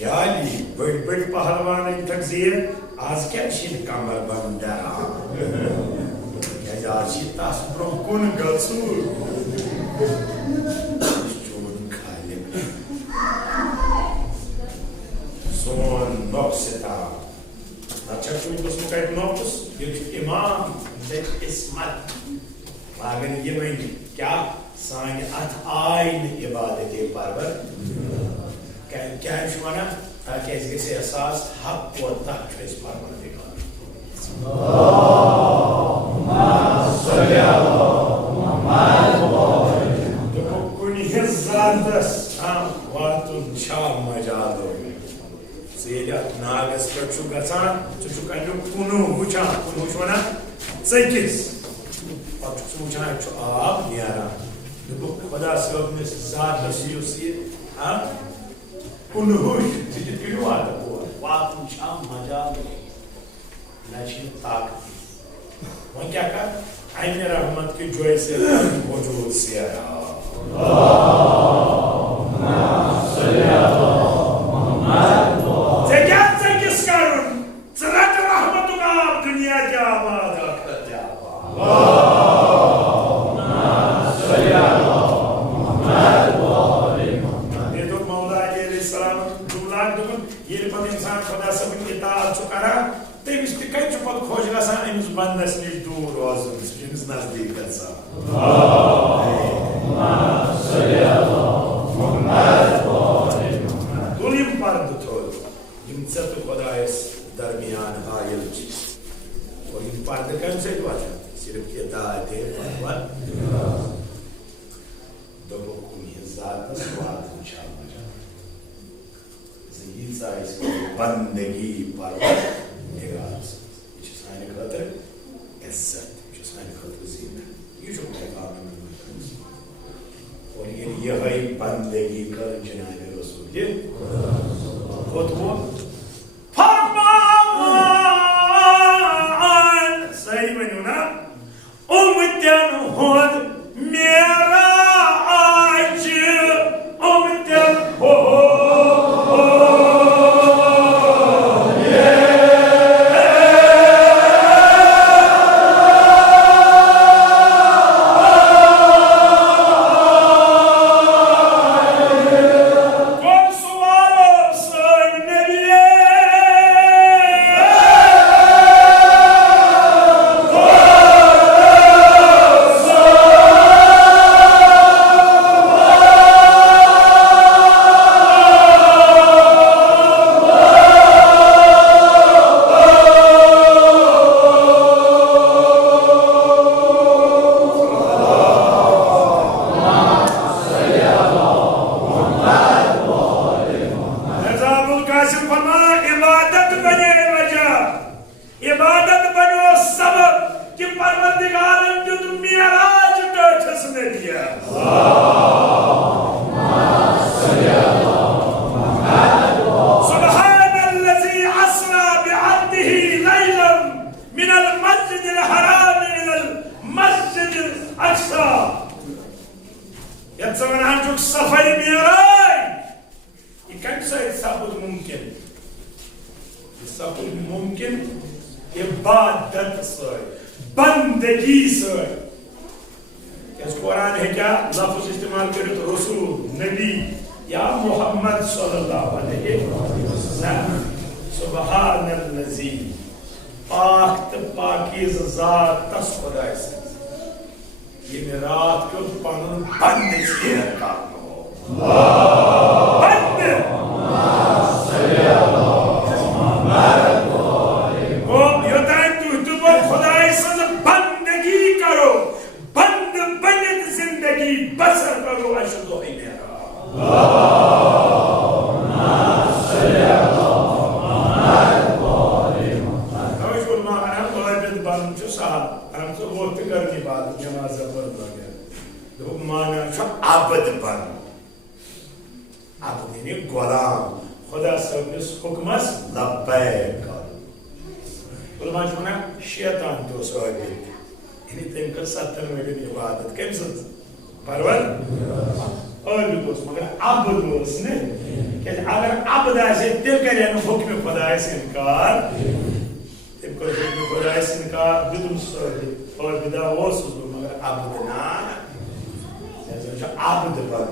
याली बड़ बड़ पहलवान तकजीर आज क्या शीत कमर बंदा क्या आज तास ब्रो कुन गलसू चोन खाले सोन नोक्सता अच्छा कोई तो उसको कहते नोक्स ये इमाम देख इसमत मागन ये मैं क्या साइन अथ आइन इबादत परवर क्या है शुमाना ताकि इसके एहसास हक और तक इस परवरदिगार तो कुनी हिज़ादस वातुन शाम मजादो सेदा नागस कछु गसान चुचु कनु कुनु हुचा कुनु शुमाना सैकिस और चुचु हुचा चु आप नियारा तो खुदा सब ने ज़ात लसियोसी हाँ कुनुहुश जित क्यों आता हुआ वातुन शाम मजाद नशीन ताकत वह क्या कर आईने रहमत की जोए से मौजूद सियारा से क्या से किस कारण सलात रहमत का दुनिया क्या आबाद आखिरत क्या खोज गसा अमिस बंदस निश दूर रोजन अमिस नजदीक गसा तुलिम पर्द थोल यम ज़त खुदायस दरमियान हायल और यम पर्द कम से वजह सिर्फ इताअत परवर दबो कुनी ज़ात स्वाद इंशाअल्लाह ज़हीर सा इसको बंदगी परवर और ये है बंदगी कर जनाब रसूल खुद वो फरमान सही में ना उम्मतन होद मेरा आज उम्मतन हो मगर अबद अगर अबद तेल कर हुक्म खुदायस इनकार तम कर हुक्म खुदायस इनकार दिदुम और विदा मगर अबद ना अबद बन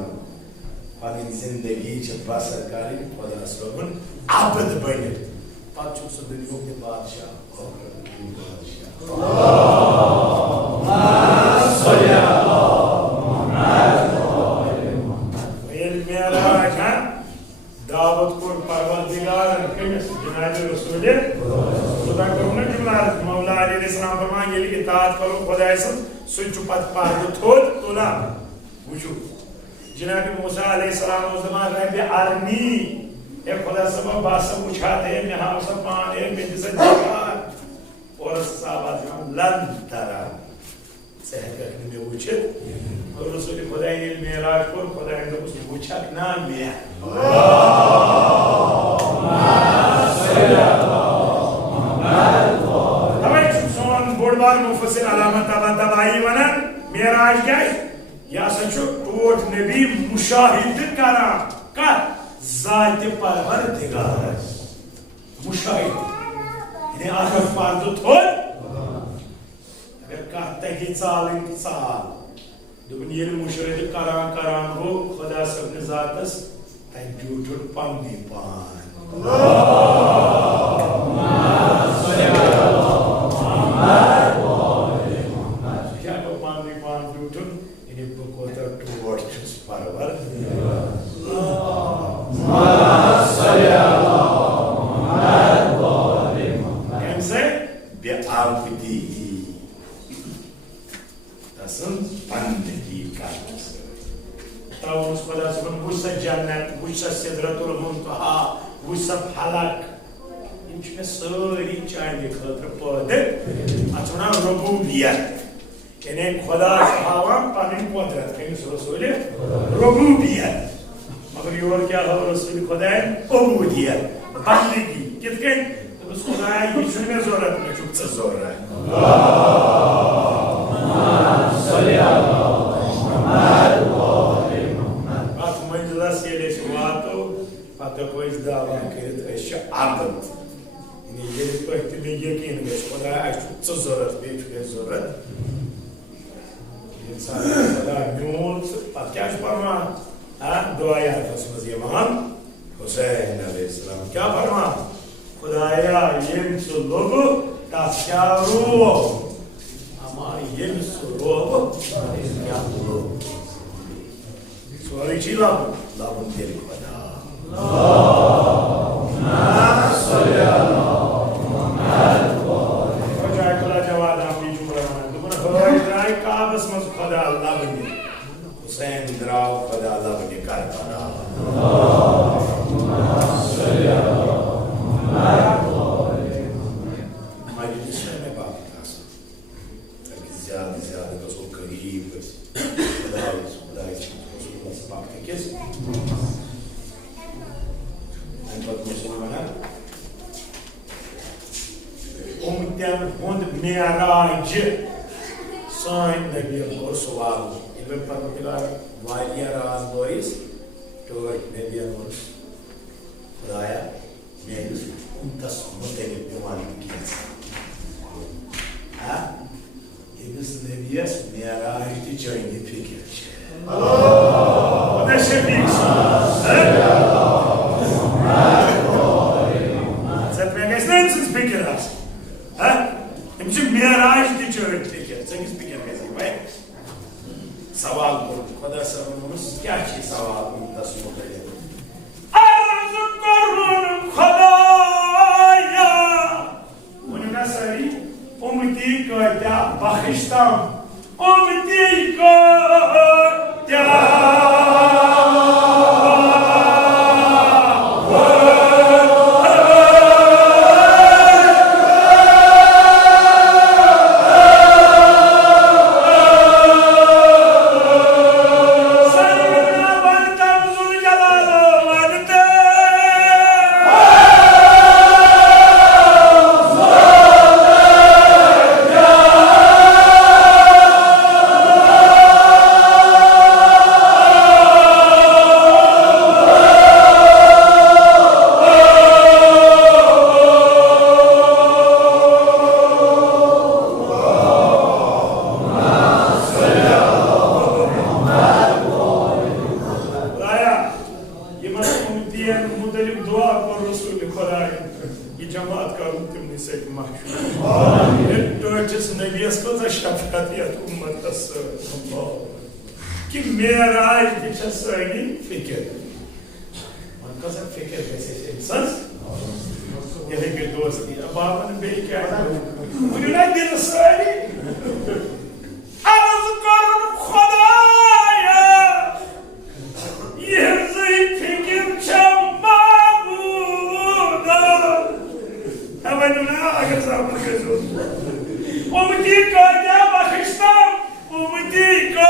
पन जिंदगी बसर कर खुदा सोबन अबद बन पे सह दुनिया के बादशाह दावत को परवरदिगार कमिस जनाब रसूल खुदा करुना जुमला मौला अलैहिस्सलाम फरमान ये इताअत करो खुदा सं सुच पत पर्द थोद तुला वुचु जनाब मूसा अलैहिस्सलाम उस दमा रब अरनी ए खुदा सब बास उछा दे मैं हम सब पान ए में दिस और साहब लन तरा सहकर में वुचु और रसूल खुदा ने मेराज को खुदा ने उस वुचा ना मैं मुफसर अलामत तबाई वनन मेराज क्या यह टोट नबी मुशाहिद करा कर जात परवरदिगार मुशाहिद यानी आखिर पर्द थोड़ अगर कहते ही चाल दुबन ये मुशाहिद करान हो खुदा सब ने जातस तन जूठुन पंदी पान सारी चांद खतर पौधे अच्छा रबूबियत यानी खुदा हावान पानी कुदरत कमिस रसूल रबूबियत मगर योर क्या हो रसूल खुदा उबूदियत बंदगी कितकन उस खुदा ये में जरूरत में चुप से जरूरत बात मंजिला से ले शुरुआतो पता कोई दावा करे तो आबद ये पहले में यकीन है खुदा अच्छी जरूरत भी है जरूरत इंसान खुदा न्यून क्या फरमान हाँ दुआ याद उसमें इमाम हुसैन अलैहिस्सलाम क्या फरमान खुदाया ये सुलोगो तास्यारो हमारी ये सुलोगो क्या लो सॉरी चिला लाभन तेरे खुदा हुसैन द्राव खुदा अल्लाह बने कर बना मजलिस में बात था ताकि ज्यादा रसूल करीब खुदा रसूल से बात के किस अनपढ़ मुसलमान उम्मतियान हुंद मेराज साइन नबी और सवाल इल्म परवरदिगार वालिया राज बोइस टोट नबी और खुदाया मैं उनतस मुतले पेवान किया हां इस नबीस मेराज की जॉइन फिक्र अल्लाह Shafiq Zet mij eens mensen spieken als. Hè? Je moet je meer uit die church spieken. Zeg eens spieken met zich, hè? Sawal kor. Khoda sabun kya chi sawal das mutale. Arz korun khudaya. Onu nasari umti ko ya bakhishtam. Umti ko ya कि मेराज दिशा सानी फिक्र मन कसा फिक्र कैसे इंसान ये है कि दोस्ती अब आपने बे क्या मुझे ना दिल सानी अर्ज करो खुदाया ये सही फिक्र चम्मा बुदा अब ना अगर सामने के जो उम्मीद का क्या बख्शता उम्मीद का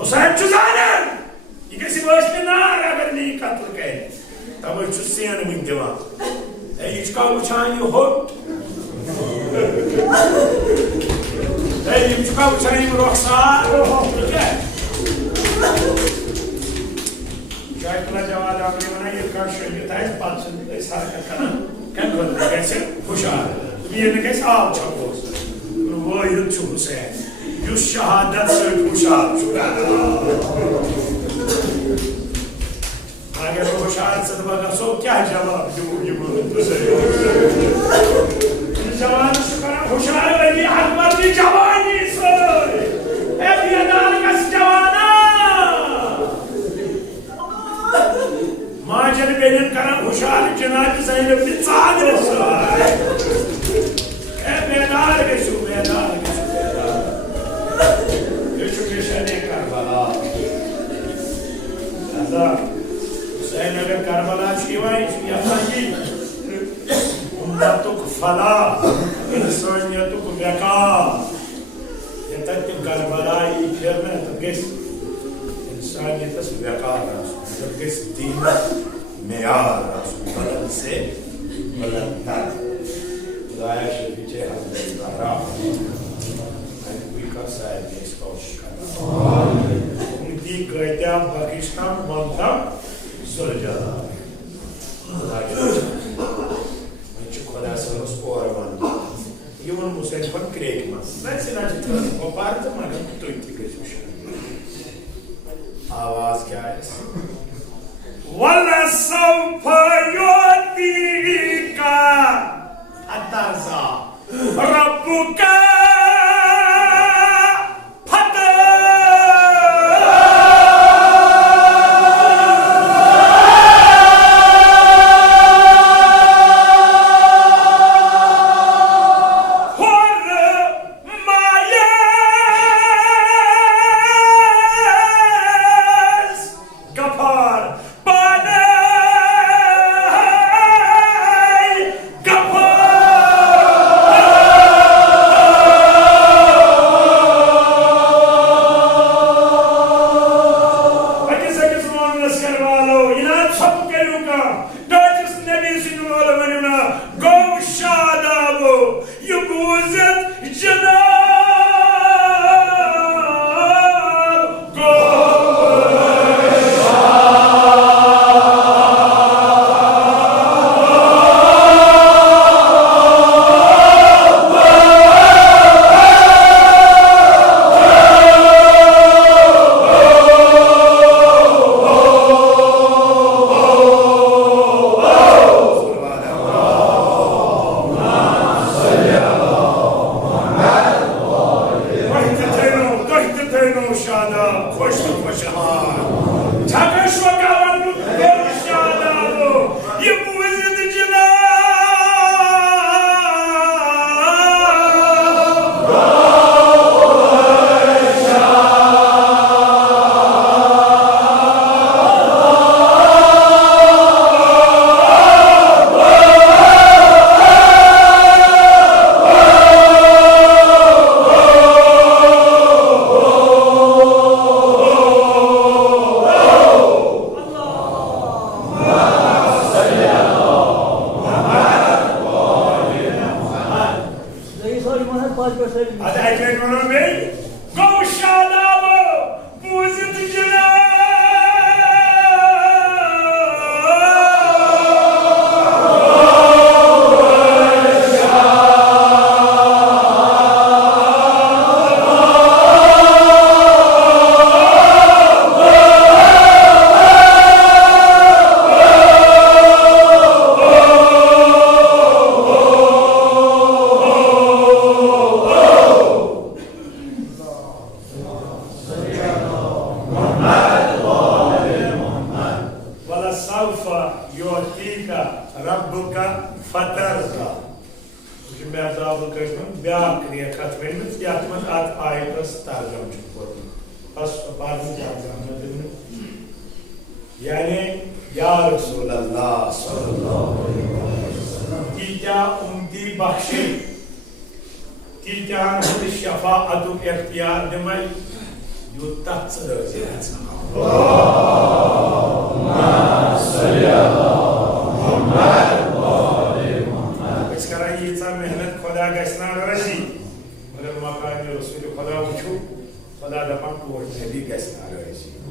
Hussain Chuzaner! You can see what's been there, नहीं कत्ल करे तब चुस्सियां नहीं दिवा ये इसका उछान ये हो ये इसका उछान ये रोक्सार ठीक है Şarkıla cevap amına yıkaşıyor yatayız patçın sarkakana kan böyle geçse hoşar bir yerine geç al çabuk bu YouTube sen yüz şehadet söyle hoşar şu kadar agar hoşar se bana sor क्या जवाब दूं ये बोलते से जवान şu kadar hoşar ve akbar bir cevani söyle hep yadan kas cevana Maceri benim karan hoşar cenab-ı Zeynep bir sadır söyle medar geçu geçu geçene Karbala Allah Hüseyin agar Karbala şivay yapsan ki ummatuk falah insaniyatuk beka yeter ki Karbala'yı firme tadgis insaniyatas beka tadgis dina meyar buland se bulandtar Daya şefice Hazreti Zahra and we can say this Amin. Unki gayda Pakistan malta Surjada. Muito coração nos porvan. E um museu com cremas. Mas se não tiver o parte mas não tô integrado. आवाज क्या है वला sofa Yutika अतासा रब्बुका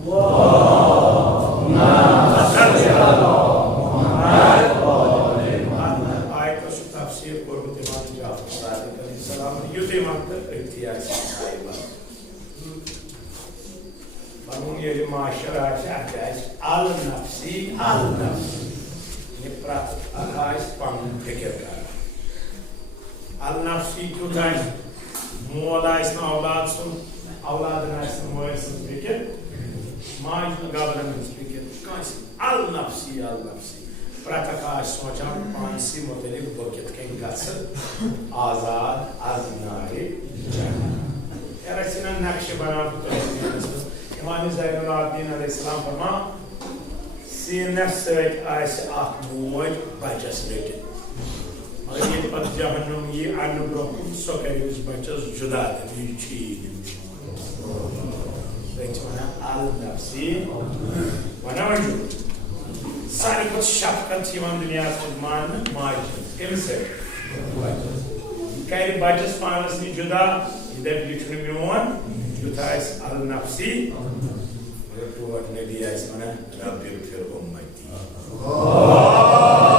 Wow. माशरा al-nafsi ये प्राप्त आकाश पान फिक्र कर al-nafsi क्यों जाए मोला इसना औलाद सुन औलाद ना इसना मोए सुन फिक्र माँ इसना गवर्नमेंट फिक्र काश al-nafsi प्राप्त आकाश सोचा पांसी मुतलिक बकेट के इंगास आजाद आज़नारे यार ऐसा नक्श बना तो इमाम ज़ैनुल-आबिदीन अलैहिस्सलाम फरमा सीनस सैत आस आख मोज बचस लेके मगर ये पत जहन्नुम ये अन्न ब्रोकुम सो करे उस बचस जुदा ये चीज बेचना al-nafsi वना वजू सारे कुछ शफ़क़त इमाम दुनिया से मान माज इनसे करे बचस पानस नि जुदा इधर लिखने में one युताइस al-nafsi What maybe I want to Rabbi fil ummati.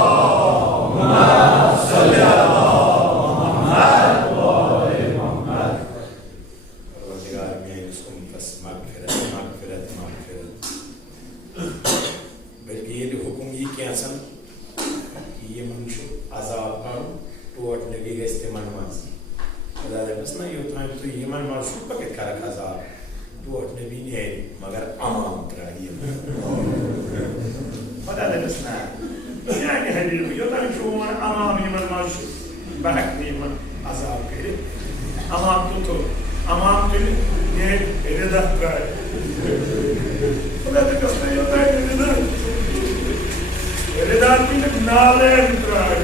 Allahumma salli ala Muhammad wa ali Muhammad. Parvardigar means ummas magfirat. बल्कि ये हुक्म ये क्या सन ये मनुष्य अज़ाब करो टोट लगी गए इस्तेमाल मास अदा बस ना ये तो ये मन माशूक पके कर अज़ाब टोट नबी ने मगर अमाम त्राही पता है बस ना يعني هذه يطلع شو أمام يمن ماش بعك يمن عذاب كده أمام توتو أمام كده ये इधर त्राही पता है बस ना يطلع इधर किने नाले त्राही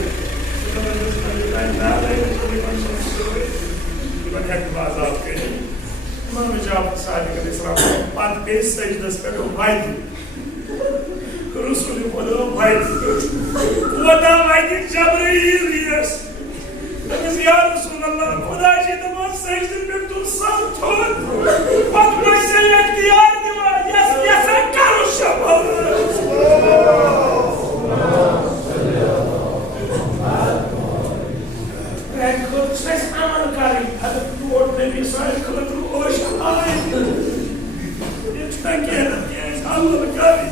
पता है बस ना يطلع नाले يمن بعك عذاب كده इमाम जाफ़र सादिक़ अलैहिस्सलाम पांच बेस सजदस पे वाइद रसूल खुदा वाइद खुदा वाइद जबरील यस अगर या रसूल अल्लाह खुदा जी तमाम सजदे पे तू सब छोड़ पद में से इख्तियार दिवा यस यस करो शबह खुद से अमल करी अगर तू और नबी सारे खुद ओश आए इतना क्या Allah kari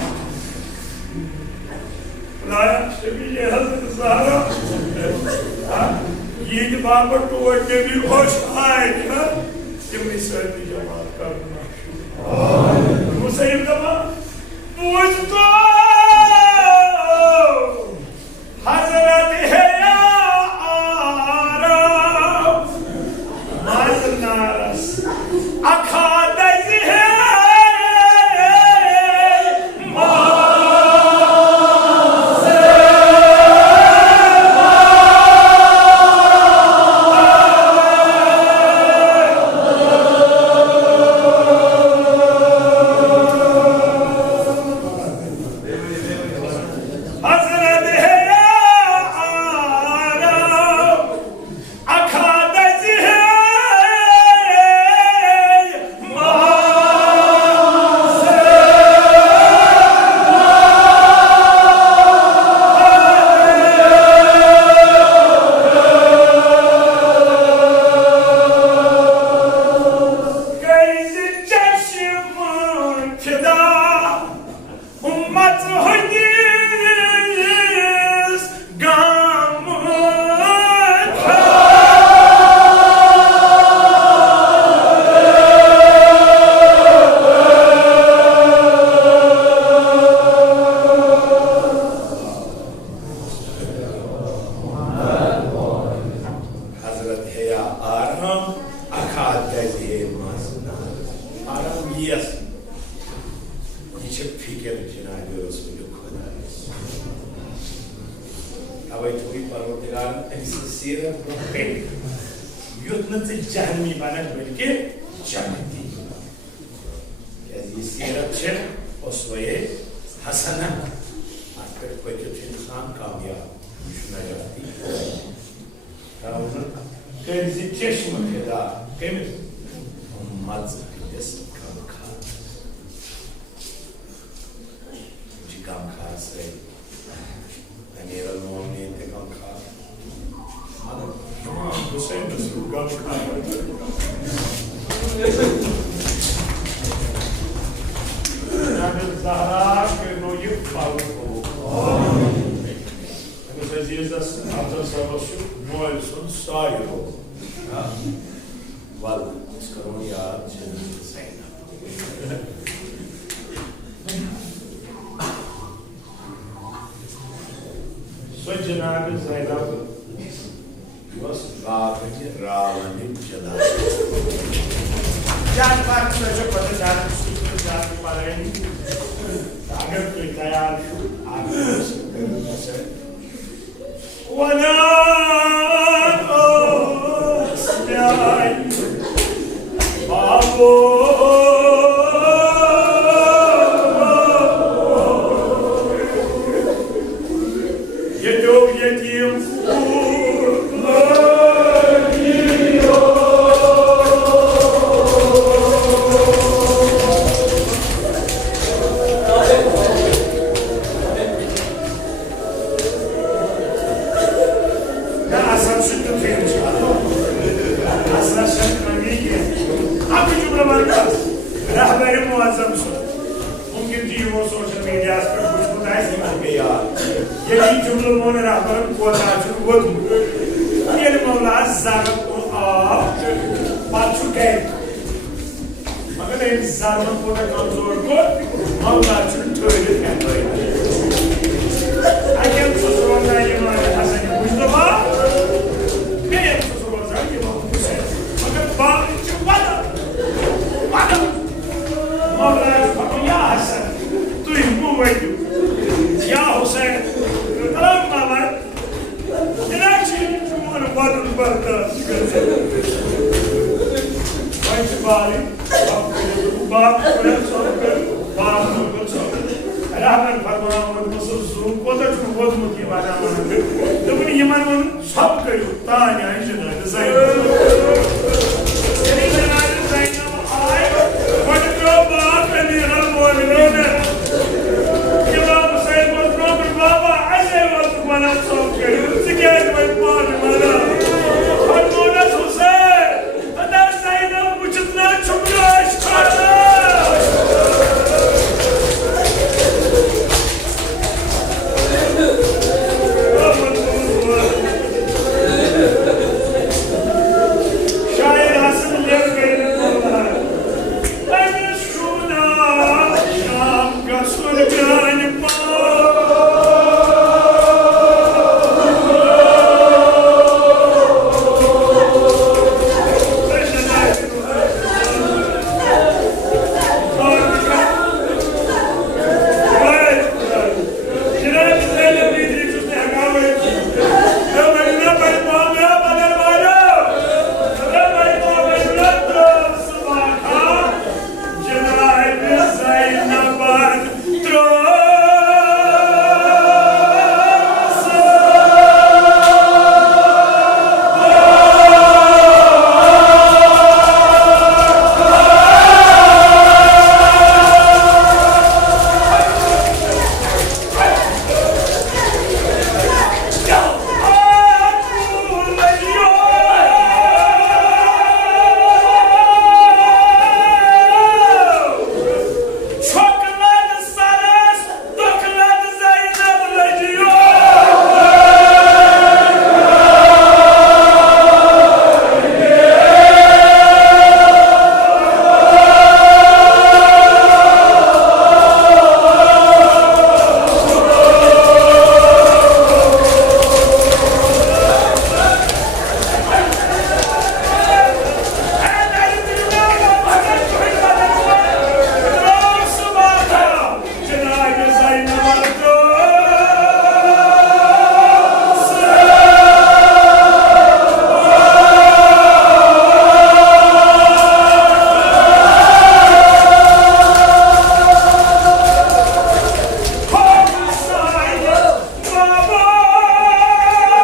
लाया शबी ये हज़रत ज़हरा ये बाबर तो वटे भी होश आए क्या जिम्मी सर्दी जमात करना मुसैब दबा मुझको हज़रत है या आराम माज़नारस अखादज है चीजस अफजल सबस मोल सुन साहिब हो वल करो याद सो जनाब ज़ैनब was रावण चला जान बात में जो पता जान सुपर जान पाले अगर कोई तैयार हो आप से वना ओस्याई बाबो ये जो ये टीम सब करू तान्या